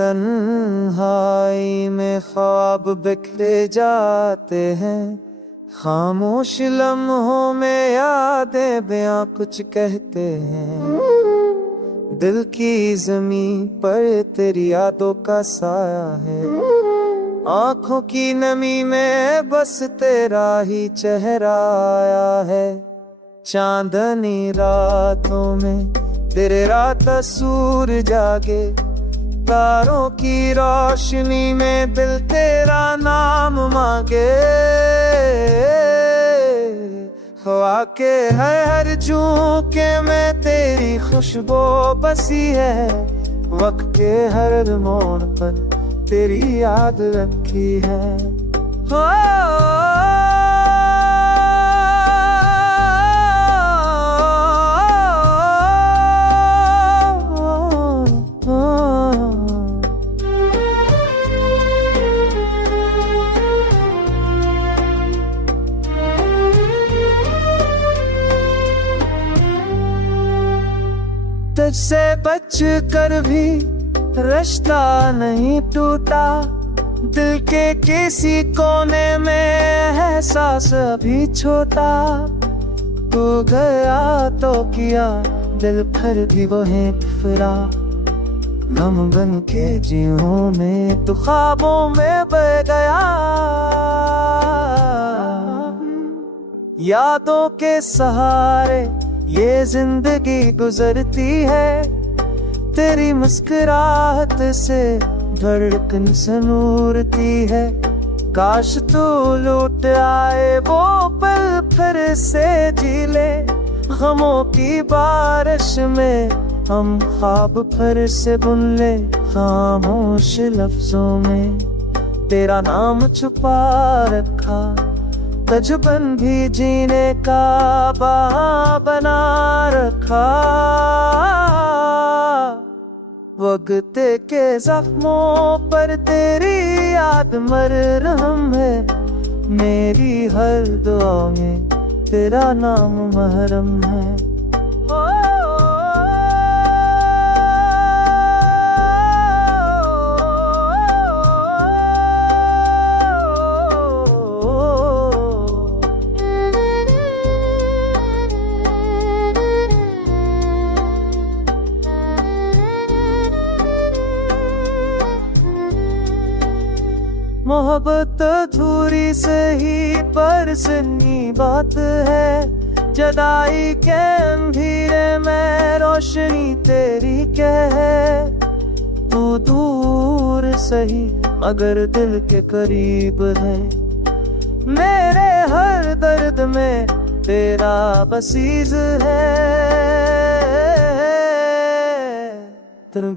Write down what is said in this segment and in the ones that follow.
तन्हाई में ख्वाब बिखरे जाते हैं, खामोश लम्हों में यादें बयां कुछ कहते हैं। दिल की जमीन पर तेरी यादों का साया है, आंखों की नमी में बस तेरा ही चेहरा आया है। चांदनी रातों में तेरे रात सूर जागे, तारों की रोशनी में दिल तेरा नाम मांगे। हवा के हर झोंके में तेरी खुशबू बसी है, वक्त के हर मोड़ पर तेरी याद रखी है। तुझसे बच कर भी रिश्ता नहीं टूटा, दिल के किसी कोने में एहसास अभी छोटा। तू गया तो किया दिल फिर भी वहीं फिरा, गम बन के जियों में तू ख्वाबों में बह गया। यादों के सहारे ये जिंदगी गुजरती है, तेरी मुस्कुराहट से धड़कन सनूरती है। काश तू लौट आए वो पल फिर से जी ले, गमों की बारिश में हम ख्वाब फिर से बुन ले। खामोश लफ्जों में तेरा नाम छुपा रखा, तजुबन भी जीने का बहाना बना रखा। वक्त के जख्मों पर तेरी याद मरहम है, मेरी हर दुआ में तेरा नाम महरम है। मोहब्बत अधूरी से ही पर सन्नी बात है, जदाई के अंधेरे में रोशनी तेरी क्या है। तू दूर सही मगर दिल के करीब है, मेरे हर दर्द में तेरा बसीज है।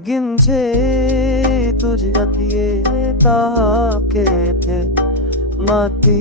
गिंजे तुझे ताके थे माती